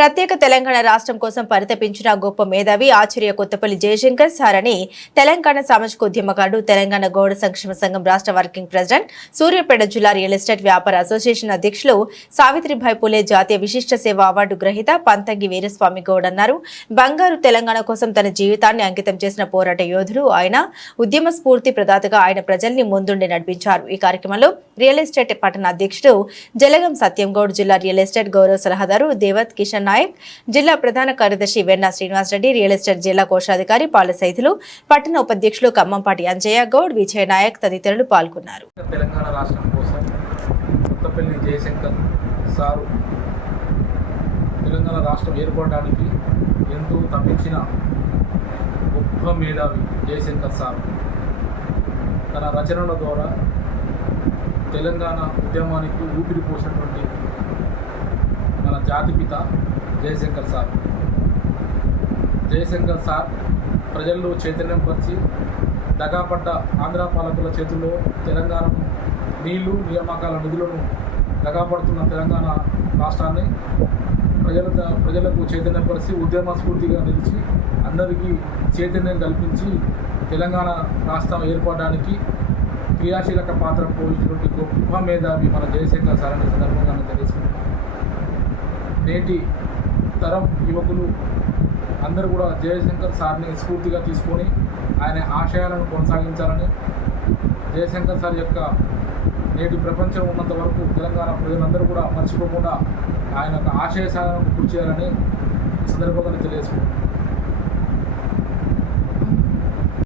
ప్రత్యేక తెలంగాణ రాష్ట్రం కోసం పరితపించిన గొప్ప మేధావి ఆచార్య కొత్తపల్లి జయశంకర్ సార్ అని తెలంగాణ సామాజిక ఉద్యమకారుడు, తెలంగాణ గౌడ సంక్షేమ సంఘం రాష్ట్ర వర్కింగ్ ప్రెసిడెంట్, సూర్యాపేట జిల్లా రియల్ ఎస్టేట్ వ్యాపార అసోసియేషన్ అధ్యక్షులు సావిత్రిబాయి పూలే జాతీయ విశిష్ట సేవ అవార్డు గ్రహీత పంతంగి వీరస్వామి గౌడ్ అన్నారు. బంగారు తెలంగాణ కోసం తన జీవితాన్ని అంకితం చేసిన పోరాట యోధుడు ఆయన. ఉద్యమ స్ఫూర్తి ప్రదాతగా ఆయన ప్రజల్ని ముందుండి నడిపించారు. ఈ కార్యక్రమంలో రియల్ ఎస్టేట్ పట్టణ అధ్యక్షుడు జలగం సత్యం గౌడ్, జిల్లా రియల్ ఎస్టేట్ గౌరవ సలహాదారు దేవత్ కిషన్ నాయక్, జిల్లా ప్రధాన కార్యదర్శి వెన్న శ్రీనివాస్ రెడ్డి, రియల్ ఎస్టేట్ జిల్లా కోశాధికారి పాల సైతులు, పట్టణ ఉపాధ్యక్షులు ఖమ్మంపాటి అంజయ్య గౌడ్, విజయ నాయక్ తదితరులు పాల్గొన్నారు. తెలంగాణ రాష్ట్రం కోసం కొత్తపల్లి జయశంకర్ సారు తెలంగాణ రాష్ట్రం ఏర్పడడానికి ఎంతో తప్పించిన గొప్ప మేధావి జయశంకర్ సారు తన రచనల ద్వారా తెలంగాణ ఉద్యమానికి ఊపిరి పోసినటువంటి మన జాతిపిత జయశంకర్ సార్. జయశంకర్ సార్ ప్రజల్లో చైతన్యం పరిచి దగాపడ్డ ఆంధ్ర పాలకుల చేతుల్లో తెలంగాణను నీళ్లు నియామకాల నిధులను దగాపడుతున్న తెలంగాణ రాష్ట్రాన్ని ప్రజలకు చైతన్యపరిచి ఉద్యమ స్ఫూర్తిగా నిలిచి అందరికీ చైతన్యం కల్పించి తెలంగాణ రాష్ట్రం ఏర్పడడానికి క్రియాశీలక పాత్ర పోషించినటువంటి గొప్ప మేధావి మన జయశంకర్ సార్ అనే సందర్భంగా తెలుసుకుంటాం. నేటి తరం యువకులు అందరూ కూడా జయశంకర్ సార్ని స్ఫూర్తిగా తీసుకొని ఆయన ఆశయాలను కొనసాగించాలని, జయశంకర్ సార్ యొక్క నేటి ప్రపంచం ఉన్నంత వరకు తెలంగాణ ప్రజలందరూ కూడా మర్చిపోకుండా ఆయన యొక్క ఆశయ సాధనకు కృషి చేయాలని ఈ సందర్భంగా తెలియజేసుకుంటున్నాను.